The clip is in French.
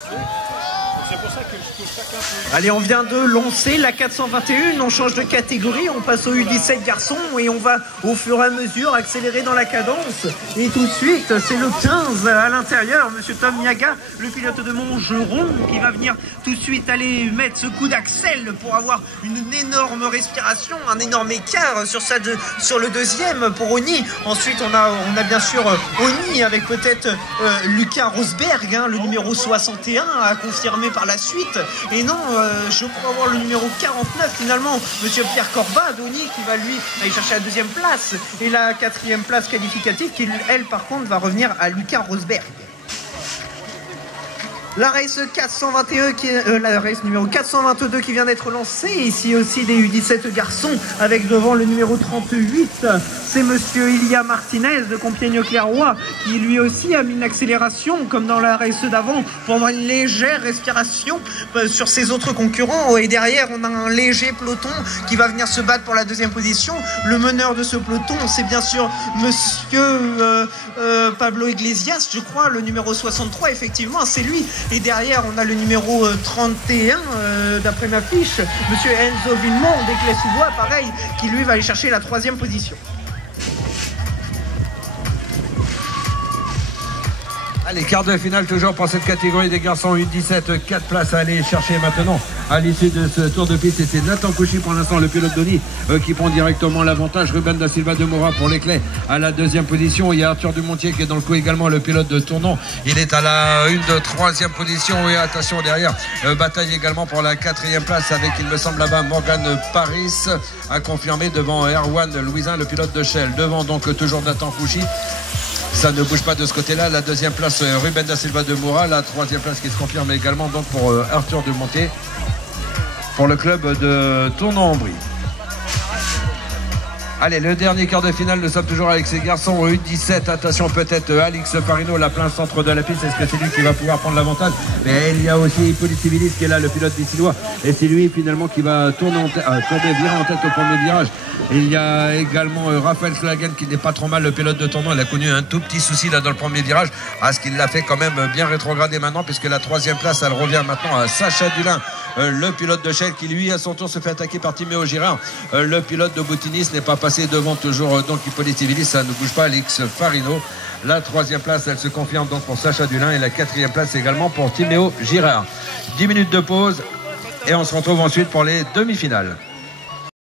C'est pour ça que chacun peut... Allez, on vient de lancer la 421, on change de catégorie, on passe au U17 garçons et on va au fur et à mesure accélérer dans la cadence. Et tout de suite, c'est le 15 à l'intérieur, monsieur Tom Miaga, le pilote de Montgeron, qui va venir tout de suite aller mettre ce coup d'accel pour avoir une énorme respiration, un énorme écart sur le deuxième pour Oni. Ensuite, on a bien sûr Oni avec peut-être Lucas Rosberg, hein, le numéro 61 à confirmer par la suite. Et non, je crois avoir le numéro 49 finalement, monsieur Pierre Corbat d'Oni, qui va lui aller chercher la deuxième place et la quatrième place qualificative qui elle par contre va revenir à Lucas Rosberg. La race 421 la race numéro 422 qui vient d'être lancée. Ici aussi des U17 garçons avec devant le numéro 38. C'est monsieur Ilia Martinez de Compiègne-Clairoy qui lui aussi a mis une accélération comme dans la race d'avant pour avoir une légère respiration sur ses autres concurrents. Et derrière on a un léger peloton qui va venir se battre pour la deuxième position. Le meneur de ce peloton c'est bien sûr monsieur Pablo Iglesias, je crois, le numéro 63, effectivement c'est lui. Et derrière, on a le numéro 31, d'après ma fiche, monsieur Enzo Villemont d'Éclès-sous-Bois, pareil, qui lui va aller chercher la troisième position. Allez, quart de finale toujours pour cette catégorie des garçons U17, 4 places à aller chercher maintenant à l'issue de ce tour de piste. Et c'est Nathan Couchy pour l'instant, le pilote d'Oni, qui prend directement l'avantage. Ruben da Silva de Moura pour les clés à la deuxième position. Il y a Arthur Dumontier qui est dans le coup également, le pilote de Tournon. Il est à la troisième position. Et attention derrière, bataille également pour la quatrième place avec, il me semble là-bas, Morgan Paris à confirmer devant Erwan Louisin, le pilote de Shell. Devant donc toujours Nathan Couchy. Ça ne bouge pas de ce côté-là. La deuxième place, Ruben da Silva de Moura. La troisième place qui se confirme également donc pour Arthur Dumontier pour le club de Tournon-en-Brie. Allez, le dernier quart de finale, nous sommes toujours avec ces garçons U17. Attention, peut-être Alix Farino, la plein centre de la piste. Est-ce que c'est lui qui va pouvoir prendre l'avantage? Mais il y a aussi Hippolyte Civilis qui est là, le pilote vicinois. Et c'est lui finalement qui va virer en tête au premier virage. Et il y a également Raphaël Schlagen qui n'est pas trop mal, le pilote de Tournon. Il a connu un tout petit souci là dans le premier virage. Ce qu'il l'a fait quand même bien rétrograder maintenant, puisque la troisième place, elle revient maintenant à Sacha Dulin, le pilote de Shell, qui lui à son tour se fait attaquer par Timéo Girard. Le pilote de Boutinis n'est pas passé devant toujours donc Hippolyte Civilis, ça ne bouge pas. Alix Farino. La troisième place, elle se confirme donc pour Sacha Dulin, et la quatrième place également pour Timéo Girard. 10 minutes de pause et on se retrouve ensuite pour les demi-finales.